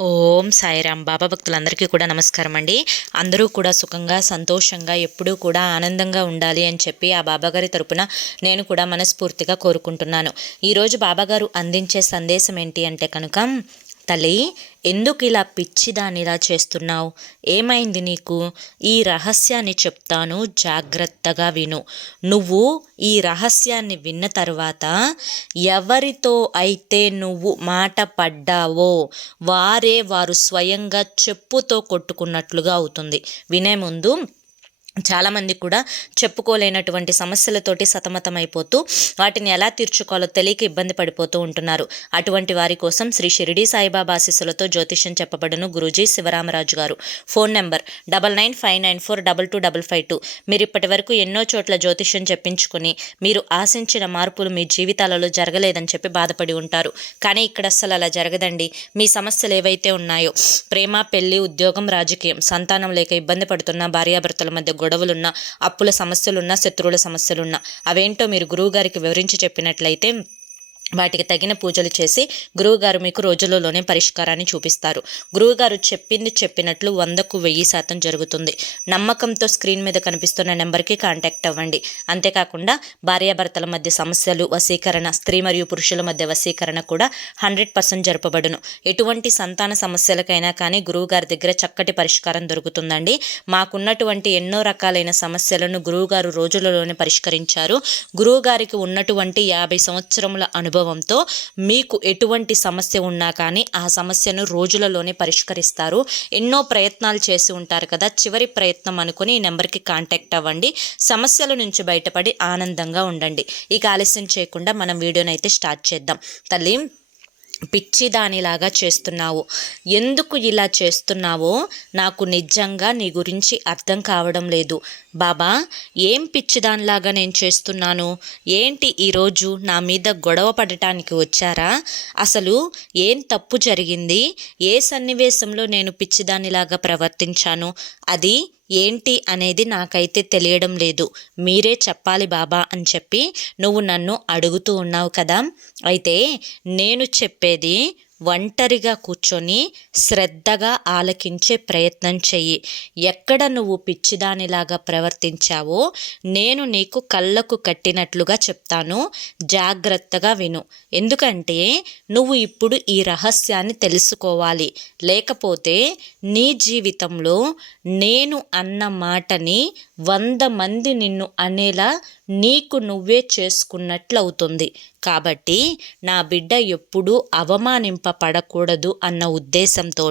ఓం సాయిరామ్. బాబా భక్తులందరికీ కూడా నమస్కారం అండి. అందరూ కూడా సుఖంగా సంతోషంగా ఎప్పుడూ కూడా ఆనందంగా ఉండాలి అని చెప్పి ఆ బాబాగారి తరపున నేను కూడా మనస్ఫూర్తిగా కోరుకుంటున్నాను. ఈరోజు బాబాగారు అందించే సందేశం ఏంటి అంటే కనుక, తల్లి, ఎందుకు ఇలా పిచ్చిదానిలా చేస్తున్నావు? ఏమైంది నీకు? ఈ రహస్యాన్ని చెప్తాను, జాగ్రత్తగా విను. నువ్వు ఈ రహస్యాన్ని విన్న తర్వాత ఎవరితో అయితే నువ్వు మాట పడ్డావో వారు స్వయంగా చెప్పుతో కొట్టుకున్నట్లుగా అవుతుంది. వినే ముందు చాలామంది కూడా చెప్పుకోలేనటువంటి సమస్యలతోటి సతమతమైపోతూ వాటిని ఎలా తీర్చుకోవాలో తెలియక ఇబ్బంది పడిపోతూ ఉంటున్నారు. అటువంటి వారి కోసం శ్రీ షిరిడి సాయిబాబా ఆశీస్సులతో జ్యోతిష్యం చెప్పబడును గురూజీ శివరామరాజు గారు. Phone number 9959942255. మీరు ఇప్పటి వరకు ఎన్నో చోట్ల జ్యోతిష్యం చెప్పించుకొని మీరు ఆశించిన మార్పులు మీ జీవితాలలో జరగలేదని చెప్పి బాధపడి ఉంటారు. కానీ ఇక్కడ అస్సలు అలా జరగదండి. మీ సమస్యలు ఏవైతే ఉన్నాయో, ప్రేమ, పెళ్లి, ఉద్యోగం, రాజకీయం, సంతానం లేక ఇబ్బంది పడుతున్న భార్యాభర్తల మధ్య గొడవలున్నా, అప్పుల సమస్యలున్నా, శత్రువుల సమస్యలున్నా, అవేంటో మీరు గురువుగారికి వివరించి చెప్పినట్లయితే వాటికి తగిన పూజలు చేసి గురువుగారు మీకు రోజులలోనే పరిష్కారాన్ని చూపిస్తారు. గురువుగారు చెప్పినట్లు 100కు 1000% జరుగుతుంది. నమ్మకంతో స్క్రీన్ మీద కనిపిస్తున్న నెంబర్కి కాంటాక్ట్ అవ్వండి. అంతేకాకుండా భార్యాభర్తల మధ్య సమస్యలు, వశీకరణ, స్త్రీ మరియు పురుషుల మధ్య వశీకరణ కూడా 100% జరపబడును. ఎటువంటి సంతాన సమస్యలకైనా కానీ గురువుగారి దగ్గర చక్కటి పరిష్కారం దొరుకుతుందండి. మాకున్నటువంటి ఎన్నో రకాలైన సమస్యలను గురువుగారు రోజులలోనే పరిష్కరించారు. గురువుగారికి ఉన్నటువంటి 50 సంవత్సరముల అనుభవంతో మీకు ఎటువంటి సమస్య ఉన్నా కానీ ఆ సమస్యను రోజులలోనే పరిష్కరిస్తారు. ఎన్నో ప్రయత్నాలు చేసి ఉంటారు కదా, చివరి ప్రయత్నం అనుకుని ఈ నెంబర్కి కాంటాక్ట్ అవ్వండి. సమస్యల నుంచి బయటపడి ఆనందంగా ఉండండి. ఇక ఆలస్యం చేయకుండా మనం వీడియోనైతే స్టార్ట్ చేద్దాం. తల్లి, పిచ్చిదానిలాగా చేస్తున్నావు. ఎందుకు ఇలా చేస్తున్నావో నాకు నిజంగా నీ గురించి అర్థం కావడం లేదు. బాబా, ఏం పిచ్చిదానిలాగా నేను చేస్తున్నాను? ఏంటి ఈరోజు నా మీద గొడవ పడటానికి వచ్చారా? అసలు ఏం తప్పు జరిగింది? ఏ సన్నివేశంలో నేను పిచ్చిదానిలాగా ప్రవర్తించాను? అది ఏంటి అనేది నాకైతే తెలియడం లేదు. మీరే చెప్పాలి బాబా అని చెప్పి నువ్వు నన్ను అడుగుతూ ఉన్నావు కదా. అయితే నేను చెప్పేది ఒంటరిగా కూర్చొని శ్రద్ధగా ఆలకించే ప్రయత్నం చెయ్యి. ఎక్కడ నువ్వు పిచ్చిదానిలాగా ప్రవర్తించావో నేను నీకు కళ్ళకు కట్టినట్లుగా చెప్తాను, జాగ్రత్తగా విను. ఎందుకంటే నువ్వు ఇప్పుడు ఈ రహస్యాన్ని తెలుసుకోవాలి. లేకపోతే నీ జీవితంలో నేను అన్న మాటని 100 మంది నిన్ను అనేలా నీకు నువ్వే చేసుకున్నట్లు అవుతుంది. కాబట్టి నా బిడ్డ ఎప్పుడూ అవమానింపబడకూడదు అన్న ఉద్దేశంతో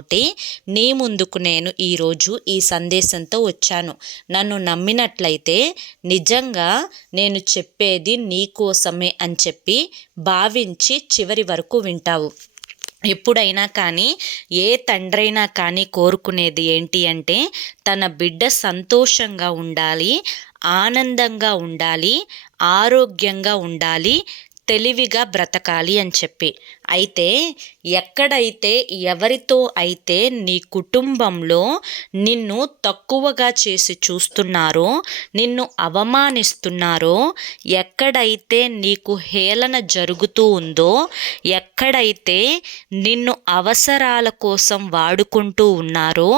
నీ ముందుకు నేను ఈరోజు ఈ సందేశంతో వచ్చాను. నన్ను నమ్మినట్లయితే నిజంగా నేను చెప్పేది నీకోసమే అని చెప్పి భావించి చివరి వరకు వింటావు. ఎప్పుడైనా కానీ ఏ తండ్రైనా కానీ కోరుకునేది ఏంటి అంటే తన బిడ్డ సంతోషంగా ఉండాలి, ఆనందంగా ఉండాలి, ఆరోగ్యంగా ఉండాలి, తెలివిగా బ్రతకాలి అని చెప్పి. అయితే ఎక్కడైతే ఎవరితో అయితే నీ కుటుంబంలో నిన్ను తక్కువగా చేసి చూస్తున్నారో, నిన్ను అవమానిస్తున్నారో, ఎక్కడైతే నీకు హేళన జరుగుతూ ఉందో, ఎక్కడైతే నిన్ను అవసరాల కోసం వాడుకుంటూ ఉన్నారో,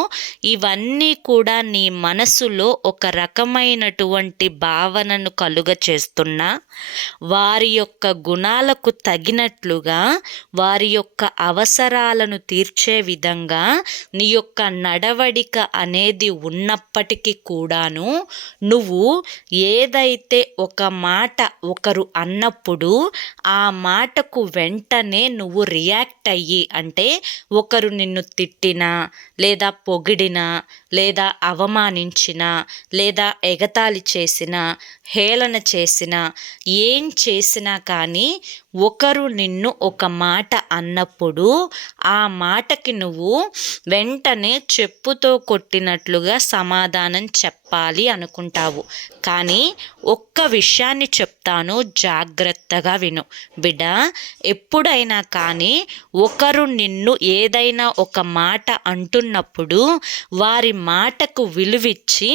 ఇవన్నీ కూడా నీ మనసులో ఒక రకమైనటువంటి భావనను కలుగచేస్తున్నా, వారి యొక్క గుణాలకు తగినట్లుగా వారి యొక్క అవసరాలను తీర్చే విధంగా నీ యొక్క నడవడిక అనేది ఉన్నప్పటికీ కూడాను నువ్వు ఏదైతే ఒక మాట ఒకరు అన్నప్పుడు ఆ మాటకు వెంటనే నువ్వు రియాక్ట్ అయ్యి, అంటే ఒకరు నిన్ను తిట్టినా లేదా పొగిడినా లేదా అవమానించినా లేదా ఎగతాళి చేసినా హేళన చేసినా ఏం చేసినా కానీ ఒకరు నిన్ను ఒక మాట అన్నప్పుడు ఆ మాటకి నువ్వు వెంటనే చెప్పుతో కొట్టినట్లుగా సమాధానం చెప్పాలి అనుకుంటావు. కానీ ఒక్క విషయాన్ని చెప్తాను, జాగ్రత్తగా విను బిడ్డ. ఎప్పుడైనా కానీ ఒకరు నిన్ను ఏదైనా ఒక మాట అంటున్నప్పుడు వారి మాటకు విలువిచ్చి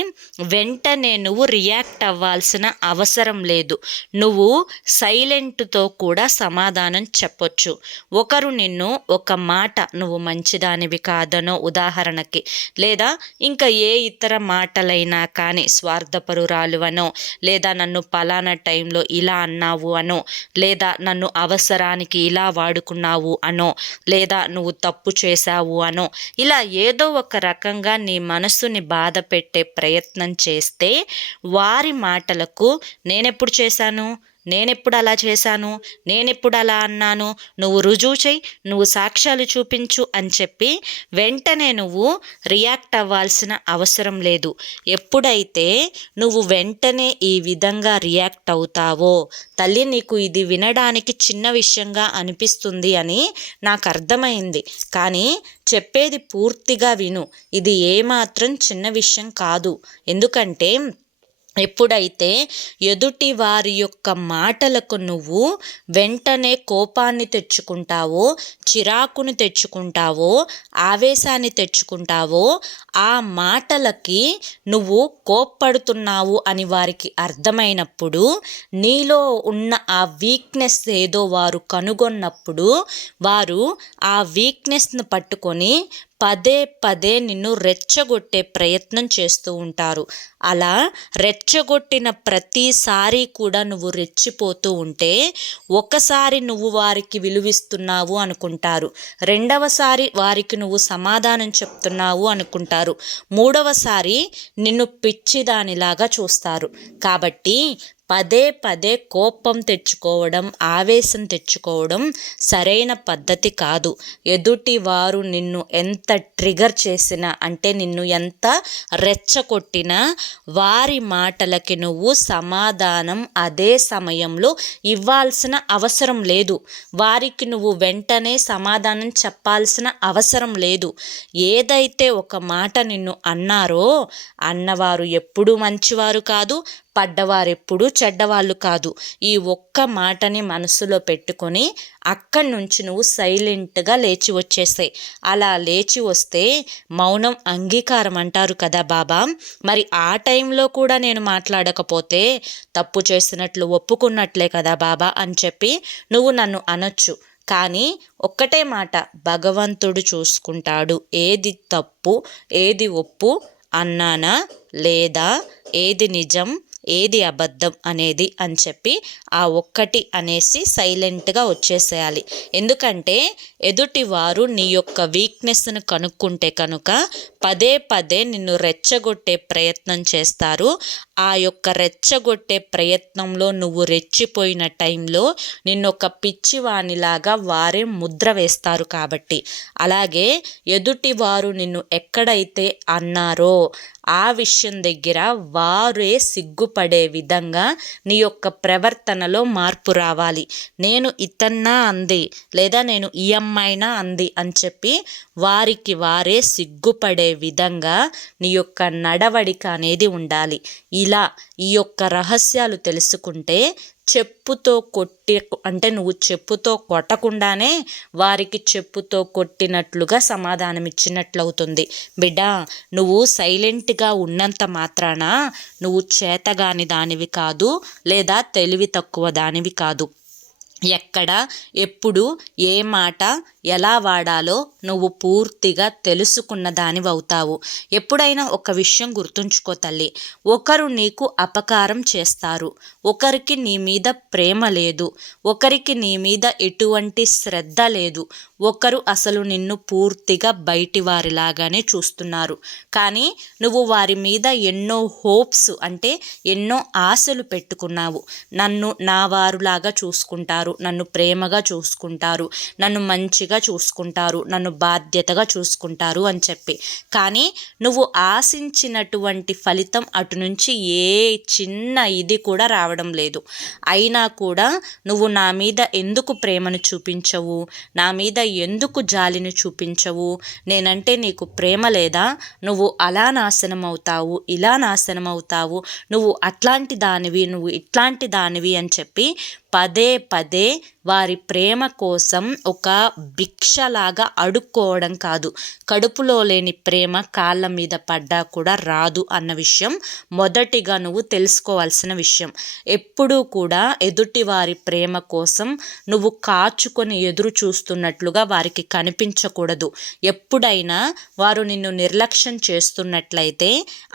వెంటనే నువ్వు రియాక్ట్ అవ్వాల్సిన అవసరం లేదు. నువ్వు సైలెంట్తో కూడా పూర్తిగా సమాధానం చెప్పొచ్చు. ఒకరు నిన్ను ఒక మాట నువ్వు మంచిదానివి కాదనో ఉదాహరణకి, లేదా ఇంకా ఏ ఇతర మాటలైనా కానీ స్వార్థపరురాలు అనో, లేదా నన్ను పలానా టైంలో ఇలా అన్నావు అనో, లేదా నన్ను అవసరానికి ఇలా వాడుకున్నావు అనో, లేదా నువ్వు తప్పు చేశావు అనో, ఇలా ఏదో ఒక రకంగా నీ మనసుని బాధ పెట్టే ప్రయత్నం చేస్తే వారి మాటలకు నేనెప్పుడు చేశాను, నేనెప్పుడు అలా చేశాను, నేనెప్పుడు అలా అన్నాను, నువ్వు రుజువు చెయ్యి, నువ్వు సాక్ష్యాలు చూపించు అని చెప్పి వెంటనే నువ్వు రియాక్ట్ అవ్వాల్సిన అవసరం లేదు. ఎప్పుడైతే నువ్వు వెంటనే ఈ విధంగా రియాక్ట్ అవుతావో, తల్లి నీకు ఇది వినడానికి చిన్న విషయంగా అనిపిస్తుంది అని నాకు అర్థమైంది, కానీ చెప్పేది పూర్తిగా విను. ఇది ఏమాత్రం చిన్న విషయం కాదు. ఎందుకంటే ఎప్పుడైతే ఎదుటి వారి యొక్క మాటలకు నువ్వు వెంటనే కోపాన్ని తెచ్చుకుంటావో, చిరాకును తెచ్చుకుంటావో, ఆవేశాన్ని తెచ్చుకుంటావో, ఆ మాటలకి నువ్వు కోప్పడుతున్నావు అని వారికి అర్థమైనప్పుడు, నీలో ఉన్న ఆ వీక్నెస్ ఏదో వారు కనుగొన్నప్పుడు వారు ఆ వీక్నెస్ను పట్టుకొని పదే పదే నిన్ను రెచ్చగొట్టే ప్రయత్నం చేస్తూ ఉంటారు. అలా రెచ్చగొట్టిన ప్రతిసారి కూడా నువ్వు రెచ్చిపోతూ ఉంటే, ఒకసారి నువ్వు వారికి విలువిస్తున్నావు అనుకుంటారు, రెండవసారి వారికి నువ్వు సమాధానం చెప్తున్నావు అనుకుంటారు, మూడవసారి నిన్ను పిచ్చిదానిలాగా చూస్తారు. కాబట్టి పదే పదే కోపం తెచ్చుకోవడం, ఆవేశం తెచ్చుకోవడం సరైన పద్ధతి కాదు. ఎదుటి వారు నిన్ను ఎంత ట్రిగర్ చేసినా, అంటే నిన్ను ఎంత రెచ్చగొట్టినా, వారి మాటలకి నువ్వు సమాధానం అదే సమయంలో ఇవ్వాల్సిన అవసరం లేదు. వారికి నువ్వు వెంటనే సమాధానం చెప్పాల్సిన అవసరం లేదు. ఏదైతే ఒక మాట నిన్ను అన్నారో, అన్నవారు ఎప్పుడూ మంచివారు కాదు, పడ్డవారెప్పుడూ చెడ్డవాళ్ళు కాదు. ఈ ఒక్క మాటని మనసులో పెట్టుకొని అక్కడి నుంచి నువ్వు సైలెంట్గా లేచి వచ్చేసాయి. అలా లేచి వస్తే మౌనం అంగీకారం అంటారు కదా బాబా. మరి ఆ టైంలో కూడా నేను మాట్లాడకపోతే తప్పు చేసినట్లు ఒప్పుకున్నట్లే కదా బాబా అని చెప్పి నువ్వు నన్ను అనొచ్చు. కానీ ఒక్కటే మాట, భగవంతుడు చూసుకుంటాడు. ఏది తప్పు ఏది ఒప్పు అన్నానా, లేదా ఏది నిజం ఏది అబద్ధం అనేది అని చెప్పి ఆ ఒక్కటి అనేసి సైలెంట్గా వచ్చేసేయాలి. ఎందుకంటే ఎదుటివారు నీ యొక్క వీక్నెస్ను కనుక్కుంటే కనుక పదే పదే నిన్ను రెచ్చగొట్టే ప్రయత్నం చేస్తారు. ఆ యొక్క రెచ్చగొట్టే ప్రయత్నంలో నువ్వు రెచ్చిపోయిన టైంలో నిన్నొక పిచ్చివానిలాగా వారే ముద్ర వేస్తారు. కాబట్టి అలాగే ఎదుటివారు నిన్ను ఎక్కడైతే అన్నారో ఆ విషయం దగ్గర వారే సిగ్గుపడే విధంగా నీ యొక్క ప్రవర్తనలో మార్పు రావాలి. నేను ఇతన్నా అంది, లేదా నేను ఈ అమ్మాయినా అంది అని చెప్పి వారికి వారే సిగ్గుపడే విధంగా నీ యొక్క నడవడిక అనేది ఉండాలి. ఇలా ఈ యొక్క రహస్యాలు తెలుసుకుంటే చెప్పుతో కొట్టి, అంటే నువ్వు చెప్పుతో కొట్టకుండానే వారికి చెప్పుతో కొట్టినట్లుగా సమాధానం ఇచ్చినట్లవుతుంది. బిడ్డ, నువ్వు సైలెంట్గా ఉన్నంత మాత్రాన నువ్వు చేతగాని దానివి కాదు, లేదా తెలివి తక్కువ దానివి కాదు. ఎక్కడ ఎప్పుడు ఏ మాట ఎలా వాడాలో నువ్వు పూర్తిగా తెలుసుకున్న దానివి అవుతావు. ఎప్పుడైనా ఒక విషయం గుర్తుంచుకో తల్లి, ఒకరు నీకు అపకారం చేస్తారు, ఒకరికి నీ మీద ప్రేమ లేదు, ఒకరికి నీ మీద ఎటువంటి శ్రద్ధ లేదు, ఒకరు అసలు నిన్ను పూర్తిగా బయటి వారిలాగానే చూస్తున్నారు. కానీ నువ్వు వారి మీద ఎన్నో హోప్స్, అంటే ఎన్నో ఆశలు పెట్టుకున్నావు. నన్ను నా వారులాగా చూసుకుంటారు, నన్ను ప్రేమగా చూసుకుంటారు, నన్ను మంచిగా చూసుకుంటారు, నన్ను బాధ్యతగా చూసుకుంటారు అని చెప్పి. కానీ నువ్వు ఆశించినటువంటి ఫలితం అటు నుంచి ఏ చిన్న ఇది కూడా రావడం లేదు. అయినా కూడా నువ్వు నా మీద ఎందుకు ప్రేమను చూపించవు, నా మీద ఎందుకు జాలిని చూపించవు, నేనంటే నీకు ప్రేమ లేదా, నువ్వు అలా నాశనం అవుతావు, ఇలా నాశనం అవుతావు, నువ్వు అట్లాంటి దానివి, నువ్వు ఇట్లాంటి దానివి అని చెప్పి పదే పదే వారి ప్రేమ కోసం ఒక భిక్షలాగా అడుక్కోవడం కాదు. కడుపులో లేని ప్రేమ కాళ్ళ మీద పడ్డా కూడా రాదు అన్న విషయం మొదటిగా నువ్వు తెలుసుకోవాల్సిన విషయం. ఎప్పుడూ కూడా ఎదుటి వారి ప్రేమ కోసం నువ్వు కాచుకొని ఎదురు చూస్తున్నట్లుగా వారికి కనిపించకూడదు. ఎప్పుడైనా వారు నిన్ను నిర్లక్ష్యం చేస్తున్నట్లయితే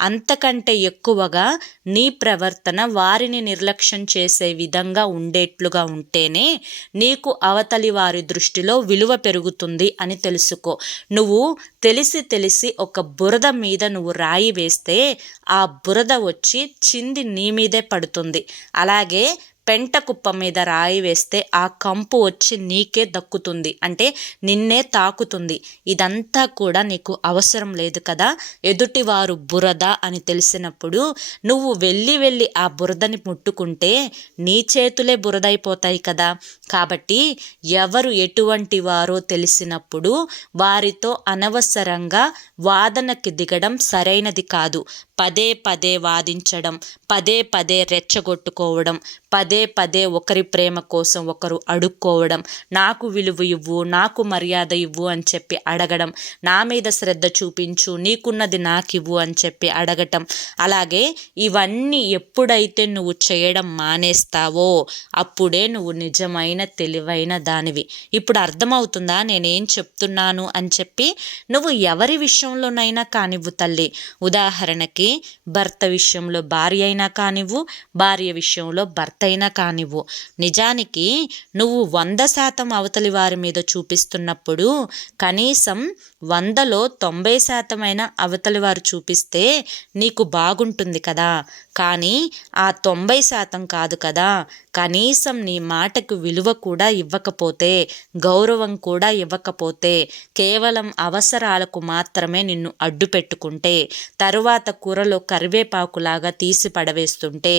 అంతకంటే ఎక్కువగా నీ ప్రవర్తన వారిని నిర్లక్ష్యం చేసే విధంగా ఉండేట్లుగా ఉంటేనే నీకు అవతలి వారి దృష్టిలో విలువ పెరుగుతుంది అని తెలుసుకో. నువ్వు తెలిసి ఒక బురద మీద నువ్వు రాయి వేస్తే ఆ బురద వచ్చి చింది నీ మీదే పడుతుంది. అలాగే పెంట కుప్ప మీద రాయి వేస్తే ఆ కంపు వచ్చి నీకే దక్కుతుంది, అంటే నిన్నే తాకుతుంది. ఇదంతా కూడా నీకు అవసరం లేదు కదా. ఎదుటివారు బురద అని తెలిసినప్పుడు నువ్వు వెళ్ళి ఆ బురదని ముట్టుకుంటే నీ చేతులే బురదైపోతాయి కదా. కాబట్టి ఎవరు ఎటువంటి వారో తెలిసినప్పుడు వారితో అనవసరంగా వాదనకి దిగడం సరైనది కాదు. పదే పదే వాదించడం, పదే పదే రెచ్చగొట్టుకోవడం, పదే ఒకరి ప్రేమ కోసం ఒకరు అడుక్కోవడం, నాకు విలువ ఇవ్వు, నాకు మర్యాద ఇవ్వు అని చెప్పి అడగడం, నా మీద శ్రద్ధ చూపించు, నీకున్నది నాకివ్వు అని చెప్పి అడగటం. అలాగే ఇవన్నీ ఎప్పుడైతే నువ్వు చేయడం మానేస్తావో అప్పుడే నువ్వు నిజమైన తెలివైన దానివి. ఇప్పుడు అర్థమవుతుందా నేనేం చెప్తున్నాను అని చెప్పి? నువ్వు ఎవరి విషయంలోనైనా కానివ్వు తల్లి. ఉదాహరణకి భర్త విషయంలో భార్య అయినా కానివ్వు, భార్య విషయంలో భర్త అయినా కానివ్వు. నిజానికి నువ్వు 100% అవతలి వారి మీద చూపిస్తున్నప్పుడు కనీసం 100లో 90% అయినా అవతలి వారు చూపిస్తే నీకు బాగుంటుంది కదా. కానీ ఆ 90% కాదు కదా. కనీసం నీ మాటకు విలువ కూడా ఇవ్వకపోతే, గౌరవం కూడా ఇవ్వకపోతే, కేవలం అవసరాలకు మాత్రమే నిన్ను అడ్డు పెట్టుకుంటే, తరువాత కూరలో కరివేపాకులాగా తీసి పడవేస్తుంటే,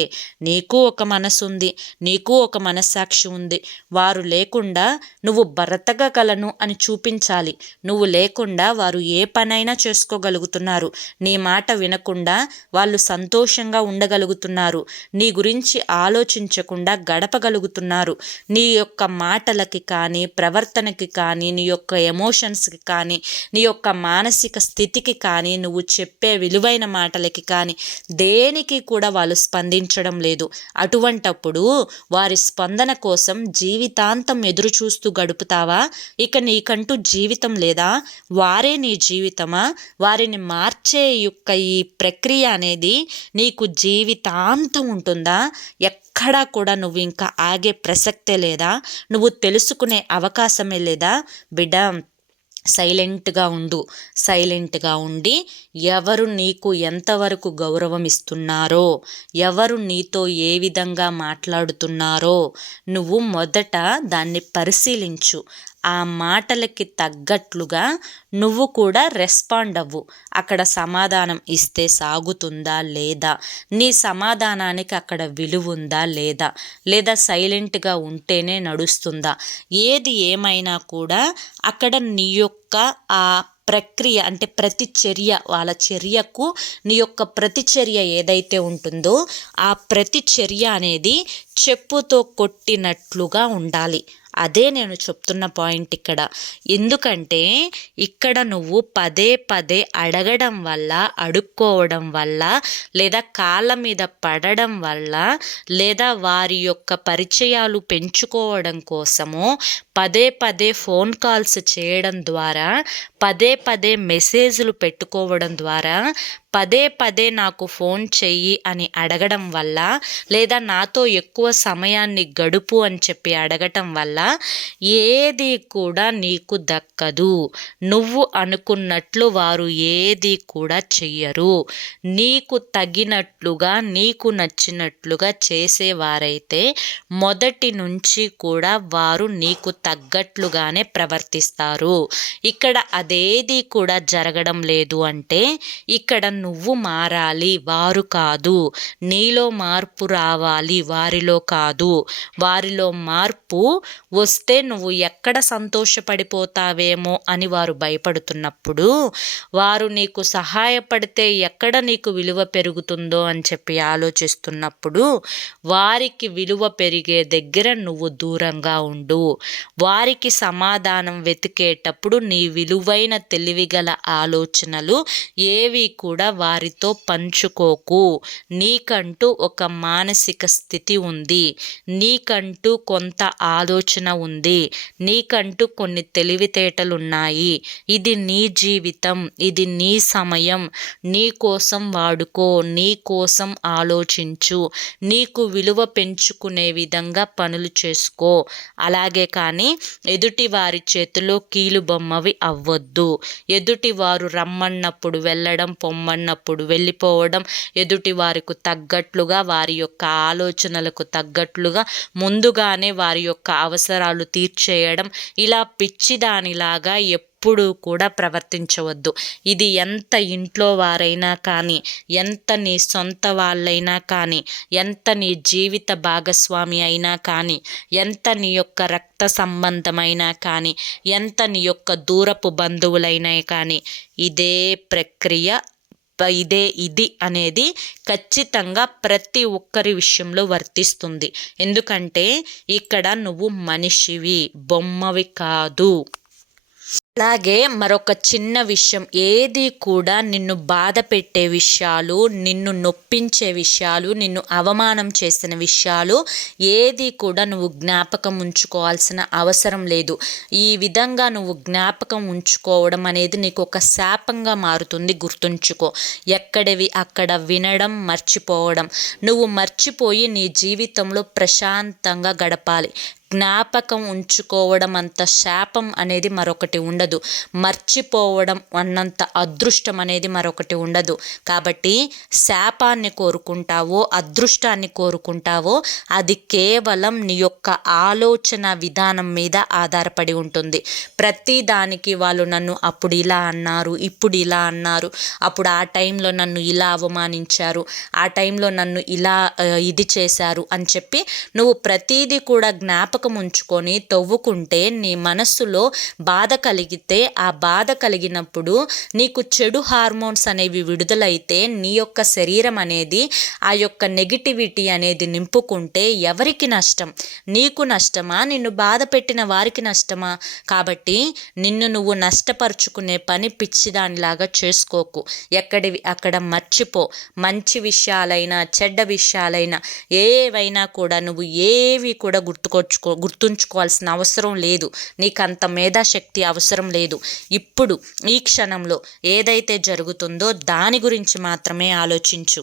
నీకు ఒక మనసు ఉంది, నీకు ఒక మనస్సాక్షి ఉంది. వారు లేకుండా నువ్వు బ్రతకగలను అని చూపించాలి. నువ్వు లేకుండా వారు ఏ పనైనా చేసుకోగలుగుతున్నారు. నీ మాట వినకుండా వాళ్ళు సంతోషంగా ఉండగలుగుతున్నారు. నీ గురించి ఆలోచించకుండా గడపగలుగుతున్నారు. నీ యొక్క మాటలకి కానీ, ప్రవర్తనకి కానీ, నీ యొక్క ఎమోషన్స్కి కానీ, నీ యొక్క మానసిక స్థితికి కానీ, నువ్వు చెప్పే విలువైన మాటలకి కానీ దేనికి కూడా వాళ్ళు స్పందించడం లేదు. అటువంటప్పుడు వారి స్పందన కోసం జీవితాంతం ఎదురు చూస్తూ గడుపుతావా? ఇక నీకంటూ జీవితం లేదా? వారే నీ జీవితమా? వారిని మార్చే యొక్క ఈ ప్రక్రియ అనేది నీకు జీవితాంతం ఉంటుందా? ఎక్కడా కూడా నువ్వు ఇంకా ఆగే ప్రసక్తే లేదా? నువ్వు తెలుసుకునే అవకాశమే లేదా? బిడ్డ, సైలెంట్గా ఉండి ఎవరు నీకు ఎంతవరకు గౌరవం ఇస్తున్నారో, ఎవరు నీతో ఏ విధంగా మాట్లాడుతున్నారో నువ్వు మొదట దాన్ని పరిశీలించు. ఆ మాటలకి తగ్గట్లుగా నువ్వు కూడా రెస్పాండ్ అవ్వు. అక్కడ సమాధానం ఇస్తే సాగుతుందా లేదా, నీ సమాధానానికి అక్కడ విలువ ఉందా లేదా సైలెంట్గా ఉంటేనే నడుస్తుందా, ఏది ఏమైనా కూడా అక్కడ నీ యొక్క ఆ ప్రక్రియ అంటే ప్రతిచర్య, వాళ్ళ చర్యకు నీ యొక్క ప్రతిచర్య ఏదైతే ఉంటుందో ఆ ప్రతిచర్య అనేది చెప్పుతో కొట్టినట్లుగా ఉండాలి. అదే నేను చెప్తున్న పాయింట్ ఇక్కడ. ఎందుకంటే ఇక్కడ నువ్వు పదే అడగడం వల్ల, అడుక్కోవడం వల్ల, లేదా కాళ్ళ మీద పడడం వల్ల, లేదా వారి యొక్క పరిచయాలు పెంచుకోవడం కోసము పదే ఫోన్ కాల్స్ చేయడం ద్వారా, పదే మెసేజ్లు పెట్టుకోవడం ద్వారా, పదే నాకు ఫోన్ చెయ్యి అని అడగడం వల్ల, లేదా నాతో ఎక్కువ సమయాన్ని గడుపు అని చెప్పి అడగటం వల్ల ఏది కూడా నీకు దక్కదు. నువ్వు అనుకున్నట్లు వారు ఏది కూడా చెయ్యరు. నీకు తగినట్లుగా, నీకు నచ్చినట్లుగా చేసేవారైతే మొదటి నుంచి కూడా వారు నీకు తగ్గట్లుగానే ప్రవర్తిస్తారు. ఇక్కడ అదేది కూడా జరగడం లేదు అంటే ఇక్కడ నువ్వు మారాలి, వారు కాదు. నీలో మార్పు రావాలి, వారిలో కాదు. వారిలో మార్పు వస్తే నువ్వు ఎక్కడ సంతోషపడిపోతావేమో అని వారు భయపడుతున్నప్పుడు, వారు నీకు సహాయపడితే ఎక్కడ నీకు విలువ పెరుగుతుందో అని చెప్పి ఆలోచిస్తున్నప్పుడు, వారికి విలువ పెరిగే దగ్గర నువ్వు దూరంగా ఉండు. వారికి సమాధానం వెతికేటప్పుడు నీ విలువైన తెలివిగల ఆలోచనలు ఏవి కూడా వారితో పంచుకోకు. నీకంటూ ఒక మానసిక స్థితి ఉంది, నీకంటూ కొంత ఆలోచన ఉంది, నీకంటూ కొన్ని తెలివితేటలున్నాయి. ఇది నీ జీవితం, ఇది నీ సమయం, నీ కోసం వాడుకో, నీ కోసం ఆలోచించు, నీకు విలువ పెంచుకునే విధంగా పనులు చేసుకో. అలాగే కానీ ఎదుటి వారి చేతిలో కీలుబొమ్మవి అవ్వొద్దు. ఎదుటి వారు రమ్మన్నప్పుడు వెళ్ళడం, పొమ్మన్నప్పుడు వెళ్ళిపోవడం, ఎదుటి వారికి తగ్గట్లుగా, వారి యొక్క ఆలోచనలకు తగ్గట్లుగా ముందుగానే వారి యొక్క అవసరాలు తీర్చేయడం, ఇలా పిచ్చిదానిలాగా ఎప్పుడు కూడా ప్రవర్తించవద్దు. ఇది ఎంత ఇంట్లో వారైనా కానీ, ఎంత నీ సొంత వాళ్ళైనా కానీ, ఎంత నీ జీవిత భాగస్వామి అయినా కానీ, ఎంత నీ యొక్క రక్త సంబంధమైనా కానీ, ఎంత నీ యొక్క దూరపు బంధువులైనా కానీ, ఇదే ప్రక్రియ, ఇది అనేది ఖచ్చితంగా ప్రతి ఒక్కరి విషయంలో వర్తిస్తుంది. ఎందుకంటే ఇక్కడ నువ్వు మనిషివి, బొమ్మవి కాదు. అలాగే మరొక చిన్న విషయం, ఏది కూడా నిన్ను బాధ పెట్టే విషయాలు, నిన్ను నొప్పించే విషయాలు, నిన్ను అవమానం చేసిన విషయాలు ఏది కూడా నువ్వు జ్ఞాపకం ఉంచుకోవాల్సిన అవసరం లేదు. ఈ విధంగా నువ్వు జ్ఞాపకం ఉంచుకోవడం అనేది నీకు ఒక శాపంగా మారుతుంది, గుర్తుంచుకో. ఎక్కడివి అక్కడ వినడం, మర్చిపోవడం. నువ్వు మర్చిపోయి నీ జీవితంలో ప్రశాంతంగా గడపాలి. జ్ఞాపకం ఉంచుకోవడం అంత శాపం అనేది మరొకటి ఉండదు, మర్చిపోవడం అన్నంత అదృష్టం అనేది మరొకటి ఉండదు. కాబట్టి శాపాన్ని కోరుకుంటావో అదృష్టాన్ని కోరుకుంటావో అది కేవలం నీ యొక్క ఆలోచన విధానం మీద ఆధారపడి ఉంటుంది. ప్రతి దానికి వాళ్ళు నన్ను అప్పుడు ఇలా అన్నారు, ఇప్పుడు ఇలా అన్నారు, అప్పుడు ఆ టైంలో నన్ను ఇలా అవమానించారు, ఆ టైంలో నన్ను ఇలా ఇది చేశారు అని చెప్పి నువ్వు ప్రతీది కూడా జ్ఞాపకం ఉంచుకొని తవ్వుకుంటే నీ మనస్సులో బాధ కలిగితే, ఆ బాధ కలిగినప్పుడు నీకు చెడు హార్మోన్స్ అనేవి విడుదలైతే నీ యొక్క శరీరం అనేది ఆ యొక్క నెగిటివిటీ అనేది నింపుకుంటే ఎవరికి నష్టం? నీకు నష్టమా, నిన్ను బాధ పెట్టిన వారికి నష్టమా? కాబట్టి నిన్ను నువ్వు నష్టపరుచుకునే పని పిచ్చిదానిలాగా చేసుకోకు. ఎక్కడివి అక్కడ మర్చిపో. మంచి విషయాలైనా చెడ్డ విషయాలైనా ఏవైనా కూడా నువ్వు ఏవి కూడా గుర్తుంచుకోవాల్సిన అవసరం లేదు. నీకు అంత మేధాశక్తి అవసరం లేదు. ఇప్పుడు ఈ క్షణంలో ఏదైతే జరుగుతుందో దాని గురించి మాత్రమే ఆలోచించు.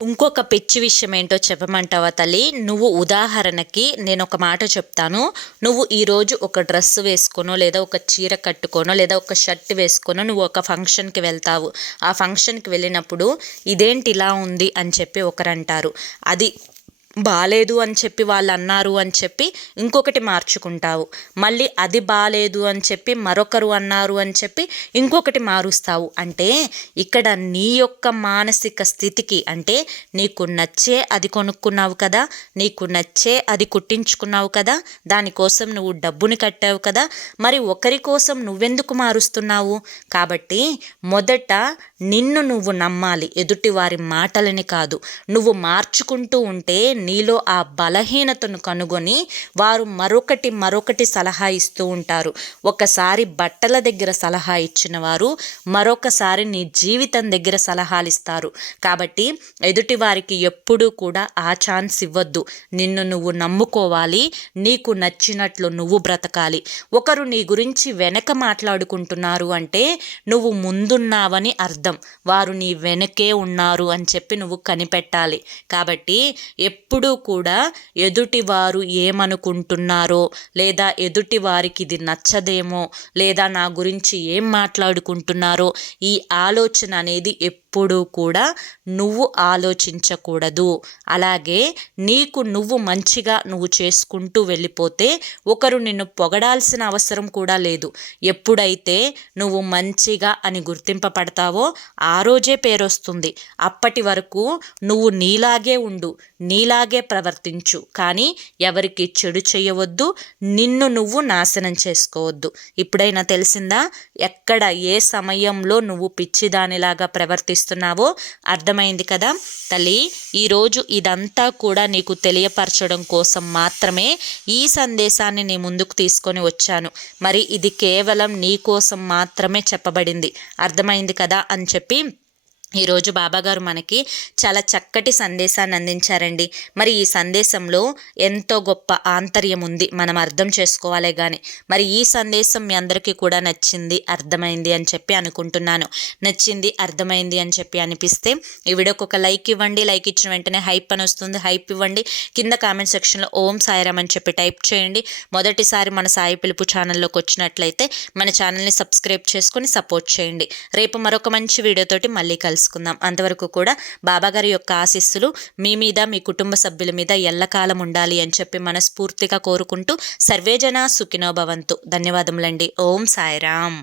ఇంకొక పిచ్చి విషయం ఏంటో చెప్పమంటావా తల్లి? నువ్వు ఉదాహరణకి నేను ఒక మాట చెప్తాను. నువ్వు ఈరోజు ఒక డ్రెస్ వేసుకోనో, లేదా ఒక చీర కట్టుకోనో, లేదా ఒక షర్ట్ వేసుకోనో నువ్వు ఒక ఫంక్షన్కి వెళ్తావు. ఆ ఫంక్షన్కి వెళ్ళినప్పుడు ఇదేంటి ఇలా ఉంది అని చెప్పి ఒకరు అంటారు. అది బాలేదు అని చెప్పి వాళ్ళు అన్నారు అని చెప్పి ఇంకొకటి మార్చుకుంటావు. మళ్ళీ అది బాలేదు అని చెప్పి మరొకరు అన్నారు అని చెప్పి ఇంకొకటి మారుస్తావు. అంటే ఇక్కడ నీ యొక్క మానసిక స్థితికి, అంటే నీకు నచ్చే అది కొనుక్కున్నావు కదా, నీకు నచ్చే అది కుట్టించుకున్నావు కదా, దానికోసం నువ్వు డబ్బుని కట్టావు కదా, మరి ఒకరి కోసం నువ్వెందుకు మారుస్తున్నావు? కాబట్టి మొదట నిన్ను నువ్వు నమ్మాలి, ఎదుటి వారి మాటలని కాదు. నువ్వు మార్చుకుంటూ ఉంటే నీలో ఆ బలహీనతను కనుగొని వారు మరొకటి సలహా ఇస్తూ ఉంటారు. ఒకసారి బట్టల దగ్గర సలహా ఇచ్చిన వారు మరొకసారి నీ జీవితం దగ్గర సలహాలు ఇస్తారు. కాబట్టి ఎదుటి వారికి ఎప్పుడూ కూడా ఆ ఛాన్స్ ఇవ్వద్దు. నిన్ను నువ్వు నమ్ముకోవాలి, నీకు నచ్చినట్లు నువ్వు బ్రతకాలి. ఒకరు నీ గురించి వెనక మాట్లాడుకుంటున్నారు అంటే నువ్వు ముందున్నావని అర్థం, వారు నీ వెనకే ఉన్నారు అని చెప్పి నువ్వు కనిపెట్టాలి. కాబట్టి ఎప్పుడూ కూడా ఎదుటి వారు ఏమనుకుంటున్నారో, లేదా ఎదుటి వారికి ఇది నచ్చదేమో, లేదా నా గురించి ఏం మాట్లాడుకుంటున్నారో, ఈ ఆలోచన అనేది ఎప్పుడూ కూడా నువ్వు ఆలోచించకూడదు. అలాగే నీకు నువ్వు మంచిగా నువ్వు చేసుకుంటూ వెళ్ళిపోతే ఒకరు నిన్ను పొగడాల్సిన అవసరం కూడా లేదు. ఎప్పుడైతే నువ్వు మంచిగా అని గుర్తింపబడతావో ఆ రోజే పేరొస్తుంది. అప్పటి వరకు నువ్వు నీలాగే ఉండు, నీలాగే ప్రవర్తించు, కానీ ఎవరికి చెడు చేయవద్దు, నిన్ను నువ్వు నాశనం చేసుకోవద్దు. ఇప్పుడైనా తెలిసిందా ఎక్కడ ఏ సమయంలో నువ్వు పిచ్చిదానిలాగా ప్రవర్తిస్తున్నావో? అర్థమైంది కదా తల్లి. ఈరోజు ఇదంతా కూడా నీకు తెలియపరచడం కోసం మాత్రమే ఈ సందేశాన్ని నీ ముందుకు తీసుకొని వచ్చాను. మరి ఇది కేవలం నీ కోసం మాత్రమే చెప్పబడింది. అర్థమైంది కదా అని చెప్పి ఈరోజు బాబాగారు మనకి చాలా చక్కటి సందేశాన్ని అందించారండి. మరి ఈ సందేశంలో ఎంతో గొప్ప ఆంతర్యం ఉంది, మనం అర్థం చేసుకోవాలే కానీ. మరి ఈ సందేశం మీ అందరికీ కూడా నచ్చింది, అర్థమైంది అని చెప్పి అనుకుంటున్నాను. నచ్చింది, అర్థమైంది అని చెప్పి అనిపిస్తే ఈ వీడియోకి ఒక లైక్ ఇవ్వండి. లైక్ ఇచ్చిన వెంటనే హైప్ అని వస్తుంది, హైప్ ఇవ్వండి. కింద కామెంట్ సెక్షన్లో ఓం సాయిరామ్ అని చెప్పి టైప్ చేయండి. మొదటిసారి మన సాయి పిలుపు ఛానల్లోకి వచ్చినట్లయితే మన ఛానల్ని సబ్స్క్రైబ్ చేసుకొని సపోర్ట్ చేయండి. రేపు మరొక మంచి వీడియోతోటి మళ్ళీ కలుసుకుందాం. అంతవరకు కూడా బాబాగారి యొక్క ఆశీస్సులు మీ మీద, మీ కుటుంబ సభ్యుల మీద ఎల్లకాలం ఉండాలి అని చెప్పి మనస్ఫూర్తిగా కోరుకుంటూ సర్వేజన సుఖినో భవంతు. ధన్యవాదములండి. ఓం సాయిరామ్.